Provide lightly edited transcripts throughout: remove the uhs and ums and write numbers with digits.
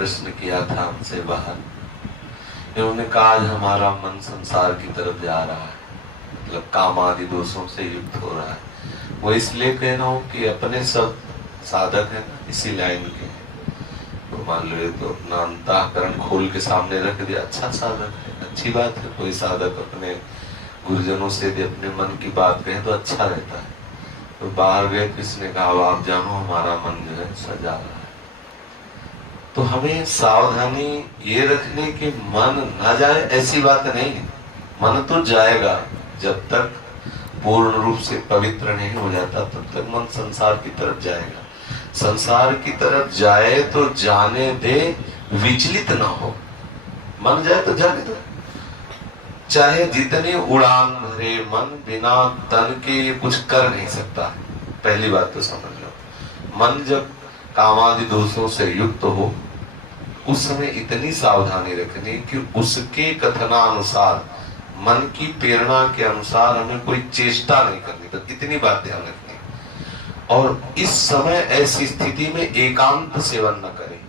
प्रश्न किया था हमसे बाहर। इन्होंने कहा आज हमारा मन संसार की तरफ जा रहा है, मतलब काम आदि दोषों से युक्त हो रहा है। वो इसलिए कह रहा हूँ कि अपने सब साधक हैं इसी लाइन के हैं। तो मान लो ये तो अपना अंतःकरण खोल के सामने रख दिया, अच्छा साधक है, अच्छी बात है। कोई साधक अपने गुरुजनों से यदि अपने मन की बात कहे तो अच्छा रहता है। तो बाहर गए, किसने कहा अब आप जानो हमारा मन जो है सजा रहा है। तो हमें सावधानी ये रखने की मन न जाए ऐसी बात नहीं है। मन तो जाएगा, जब तक पूर्ण रूप से पवित्र नहीं हो जाता तब तक मन संसार की तरफ जाएगा। संसार की तरफ जाए तो जाने दे, विचलित ना हो। मन जाए तो जाने दो, चाहे जितनी उड़ान भरे मन, बिना तन के कुछ कर नहीं सकता। पहली बात तो समझ लो, मन जब कामादि दोषों से युक्त हो उस समय इतनी सावधानी रखनी कि उसके कथनानुसार, मन की प्रेरणा के अनुसार हमें कोई चेष्टा नहीं करनी। तो इतनी बात ध्यान रखनी। और इस समय ऐसी स्थिति में एकांत सेवन न करें,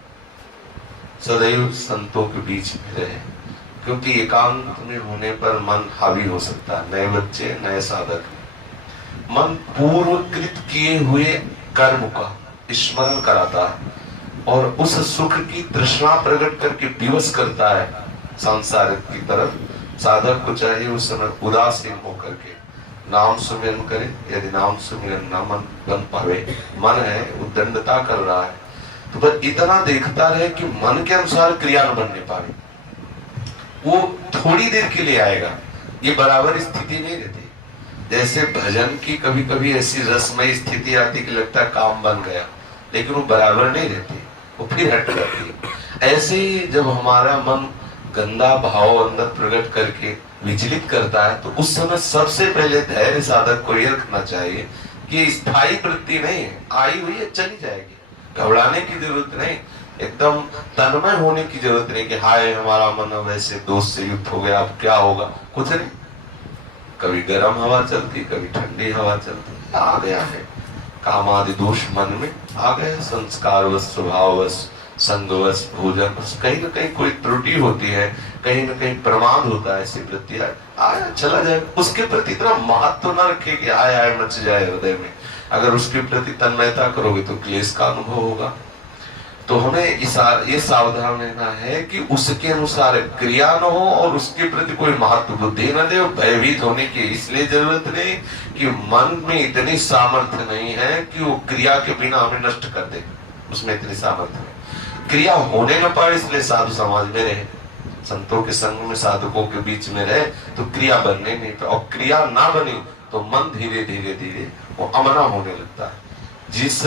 सदैव संतों के बीच में रहे, क्योंकि एकांत में होने पर मन हावी हो सकता है। नए बच्चे, नए साधक, मन पूर्वकृत किए हुए कर्म का स्मरण कराता है और उस सुख की तृष्णा प्रकट करके विवश करता है संसार की तरफ। साधक को चाहिए उस समय उदासीन होकर के नाम सुमिरन करे। यदि नाम सुमिरन न मन बन पावे, मन है उद्दंडता कर रहा है, तो बस इतना देखता रहे कि मन के अनुसार क्रिया न बनने पावे। वो थोड़ी देर के लिए आएगा, ये बराबर स्थिति नहीं रहती। जैसे भजन की कभी कभी ऐसी रसमय स्थिति आती कि लगता है काम बन गया, लेकिन वो बराबर नहीं रहती, वो फिर हट जाती है। ऐसे ही जब हमारा मन गंदा भाव अंदर प्रकट करके विचलित करता है, तो उस समय सबसे पहले धैर्य साधक को यह रखना चाहिए कि स्थायी वृत्ति नहीं है, आई हुई है चली जाएगी, घबराने की जरूरत नहीं। एकदम तन्मय होने की जरूरत नहीं कि हाय हमारा मन वैसे दोष से युक्त हो गया, अब क्या होगा, कुछ नहीं। कभी गर्म हवा चलती, कभी ठंडी हवा चलती, आ गया है कामादि दोष मन में आ गए, संस्कारवश, स्वभाववश, संगवश, भोजन, कहीं न कहीं कोई त्रुटि होती है, कहीं न कहीं प्रमाद होता है, ऐसी वृत्ति आया चला जाए। उसके प्रति इतना महत्व न रखे कि आया मच जाए हृदय में। अगर उसके प्रति तन्मयता करोगे तो क्लेश का अनुभव होगा। तो हमें ये सावधान रहना है कि उसके अनुसार क्रिया न हो और उसके प्रति कोई महत्व बुद्धि न दे। भयभीत होने की इसलिए जरूरत नहीं कि मन में इतनी सामर्थ्य नहीं है कि वो क्रिया के बिना हमें नष्ट कर दे, उसमें इतनी सामर्थ्य नहीं। क्रिया होने न पाए इसलिए साधु समाज में रहे, संतों के संग में, साधकों के बीच में रहे, तो क्रिया बनने नहीं पाए। और क्रिया ना बनी तो मन धीरे धीरे धीरे वो अमना होने लगता है। जिस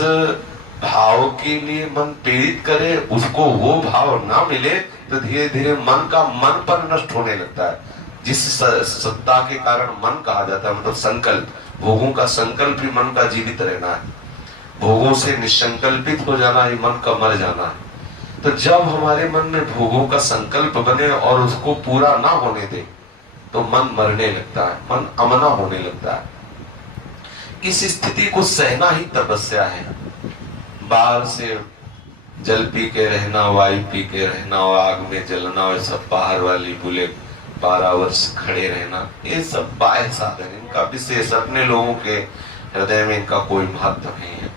भाव के लिए मन प्रेरित करे उसको वो भाव ना मिले तो धीरे धीरे मन का मन पर नष्ट होने लगता है। जिस सत्ता के कारण मन कहा जाता है, मतलब संकल्प, भोगों का संकल्प ही मन का जीवित रहना है, भोगों से निसंकल्पित हो जाना ही मन का मर जाना है। तो जब हमारे मन में भोगों का संकल्प बने और उसको पूरा ना होने दे तो मन मरने लगता है, मन अमना होने लगता है। इस स्थिति को सहना ही तपस्या है। बाहर से जल पी के रहना, वायु पी के रहना और आग में जलना और सब बाहर वाली बुले 12 वर्ष खड़े रहना, ये सब बाह्य साधन, इनका विशेष अपने लोगों के हृदय में इनका कोई महत्व नहीं है।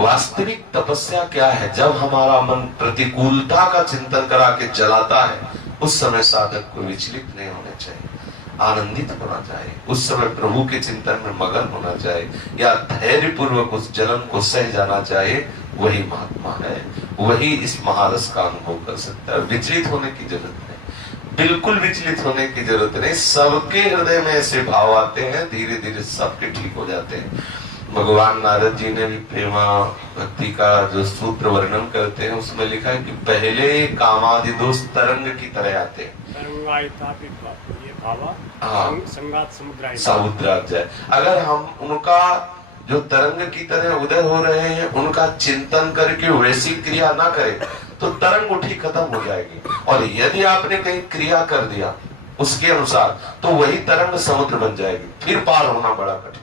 वास्तविक तपस्या क्या है? जब हमारा मन प्रतिकूलता का चिंतन करा के जलाता है, उस समय साधक को विचलित नहीं होना चाहिए, आनंदित होना चाहिए, उस समय प्रभु के चिंतन में मगन होना चाहिए, या धैर्य पूर्वक उस जलन को सह जाना चाहिए। वही महात्मा है, वही इस महारस का अनुभव कर सकता है। विचलित होने की जरूरत नहीं, बिल्कुल विचलित होने की जरूरत नहीं। सबके हृदय में ऐसे भाव आते हैं, धीरे धीरे सबके ठीक हो जाते हैं। भगवान नारद जी ने भी प्रेमा भक्ति का जो सूत्र वर्णन करते हैं उसमें लिखा है कि पहले कामादि दोष तरंग की तरह आते हैं, समुद्र जाए। अगर हम उनका जो तरंग की तरह उदय हो रहे हैं उनका चिंतन करके वैसी क्रिया ना करें तो तरंग उठी खत्म हो जाएगी। और यदि आपने कहीं क्रिया कर दिया उसके अनुसार तो वही तरंग समुद्र बन जाएगी, फिर पार होना बड़ा कठिन है।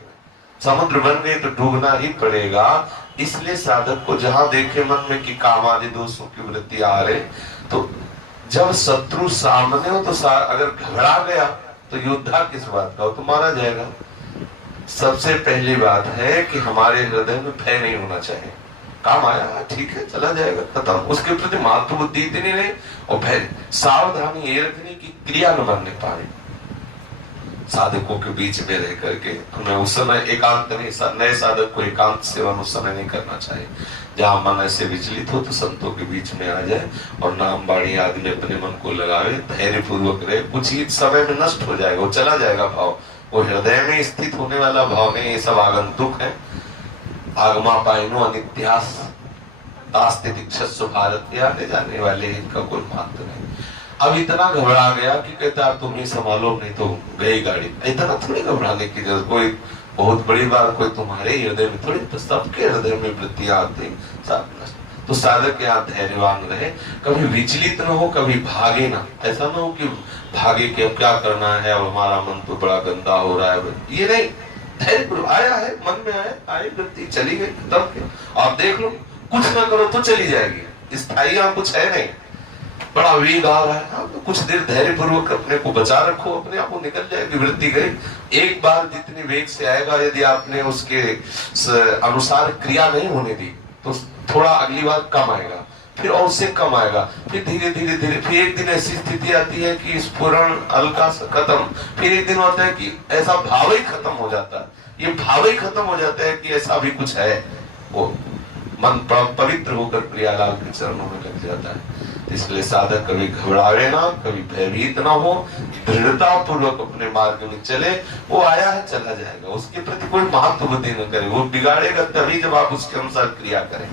समुद्र बन गई तो डूबना ही पड़ेगा। इसलिए साधक को जहां देखे मन में कि काम आदि दोषों की वृत्ति आ रहे, तो जब शत्रु सामने हो तो अगर घबरा गया तो योद्धा किस बात का हो, तो मारा जाएगा। सबसे पहली बात है कि हमारे हृदय में भय नहीं होना चाहिए। काम आया ठीक है चला जाएगा खत्म, उसके प्रति मातृ बुद्धि इतनी नहीं, और भय सावधानी ये रखनी कि क्रिया न बनने पाए। साधकों के बीच में रह करके हमें उस समय एकांत नहीं, नए साधक को एकांत सेवन उस समय नहीं करना चाहिए। जहां मन ऐसे विचलित हो तो संतों के बीच में आ जाए और नाम बाणी आदि में अपने मन को लगावे, धैर्य पूर्वक रहे। कुछ ही समय में नष्ट हो जाएगा, वो चला जाएगा भाव, वो हृदय में स्थित होने वाला भाव नहीं। ये सब आगंतुक है। आगमा पाइनो अनित्यास दास्ते दीक्षस्व भारत, आने जाने वाले इनका कोई महत्व नहीं। अब इतना घबरा गया कि कहता है तुम ही संभालो नहीं तो गई गाड़ी। इतना थोड़ी घबराने की जरूरत, कोई बहुत बड़ी बात कोई तुम्हारे हृदय में थोड़ी, तो सबके हृदय में वृत्तियां आती सब। तो साधक यहाँ धैर्यवान रहे, कभी विचलित न हो, कभी भागे ना। ऐसा ना हो कि भागे कि अब क्या करना है, अब हमारा मन तो बड़ा गंदा हो रहा है, ये नहीं। धैर्य आया है, मन में आया, आई वृत्ति चली गई, तब आप देख लो, कुछ ना करो तो चली जाएगी, स्थायी यहाँ कुछ है नहीं। बड़ा वेग आ रहा है, तो कुछ देर धैर्य पूर्वक अपने को बचा रखो, अपने आप को निकल जाएगी वृत्ति गई। एक बार जितनी वेग से आएगा, यदि आपने उसके अनुसार क्रिया नहीं होने दी तो थोड़ा अगली बार कम आएगा, फिर और उससे कम आएगा, फिर धीरे धीरे धीरे, फिर एक दिन ऐसी स्थिति आती है कि स्फुरण हल्का सा खत्म, फिर एक दिन होता है कि ऐसा भाव ही खत्म हो जाता है। ये भाव ही खत्म हो जाता है कि ऐसा भी कुछ है, वो मन पवित्र होकर प्रियालाल के चरणों में लग जाता है। इसलिए साधक कभी घबरावे ना, कभी भयभीत ना हो, दृढ़ता पूर्वक अपने मार्ग में चले। वो आया है चला जाएगा, उसके प्रति कोई महत्व बुद्धि न करे, वो बिगाड़ेगा तभी जब आप उसके अनुसार क्रिया करें।